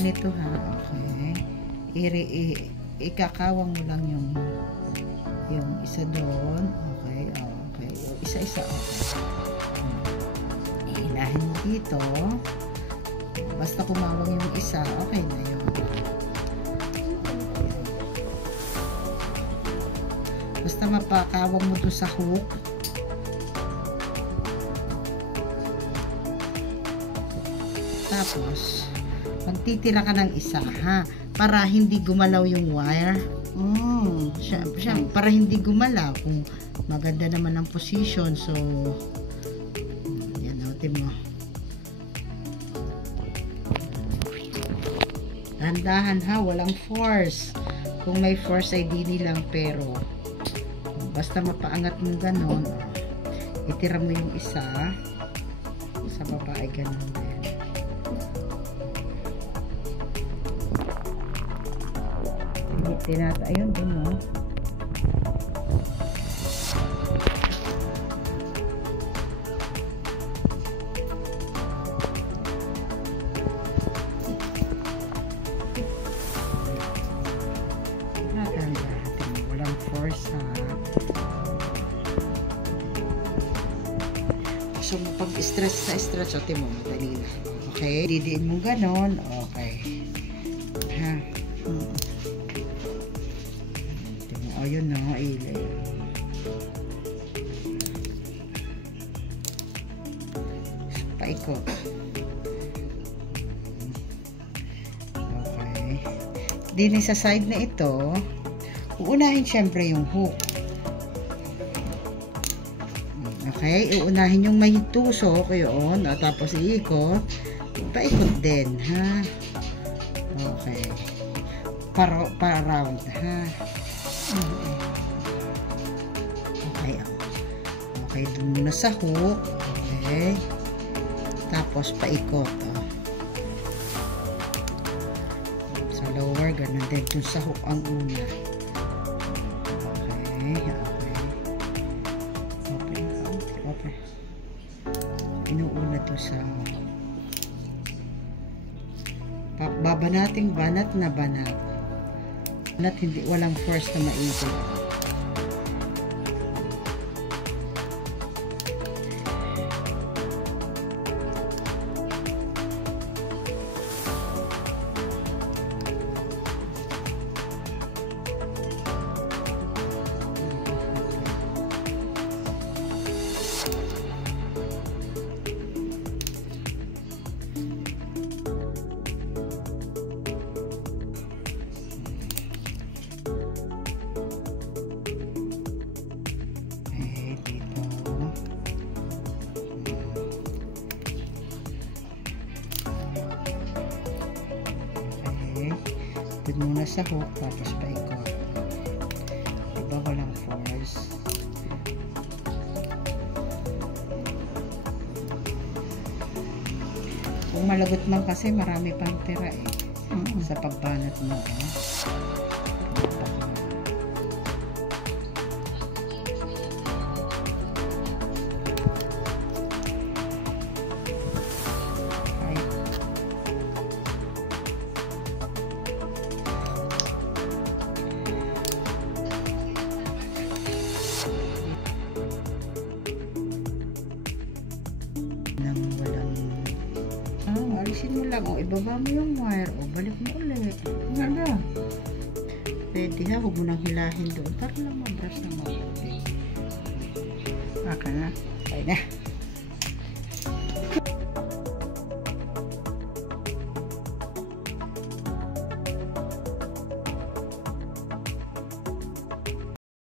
Ganito ha, okay. Ikakawang mo lang yung isa doon. Okay, okay. Isa-isa, okay. Ihilahin mo dito. Basta kumawang yung isa, okay na yun. Basta mapakawang mo doon sa hook. Tapos, magtitira ka ng isa, ha? Para hindi gumalaw yung wire. Para hindi gumalaw. Kung maganda naman ang position. So, yan, natin mo. Dahan-dahan ha, walang force. Kung may force ay dini lang, pero basta mapaangat mo ganon, itira mo yung isa. Sa baba ay ganon din. Ayun din, no? Walang force, ha? So, pag-stretch sa stretch, o mo, madali na. Okay? Didiin mo ganon. Okay. Ha? O, yun na, ilay. Paikot. Okay. Din sa side na ito, uunahin syempre yung hook. Okay, uunahin yung may tusok, yun. O, tapos iikot. Paikot din, ha? Okay. Para round, ha? Okay, okay, dun muna sa hook. Okay, tapos paikot, sa lower, ganun din dun sa hook ang una. Okay, okay, inuuna to sa babanating banat na banat. Hindi, walang force na maigit. Muna sa hook, tapos paikot. Diba walang force? Kung malagot man kasi marami pang tira eh. Sa pagbanat mo. Alisin mo lang, o ibaba mo yung wire, o balik mo ulit. Ganda. Pwede ha, huwag mo nang hilahin doon para lang mabrush na mabuti. Okay na. Okay na.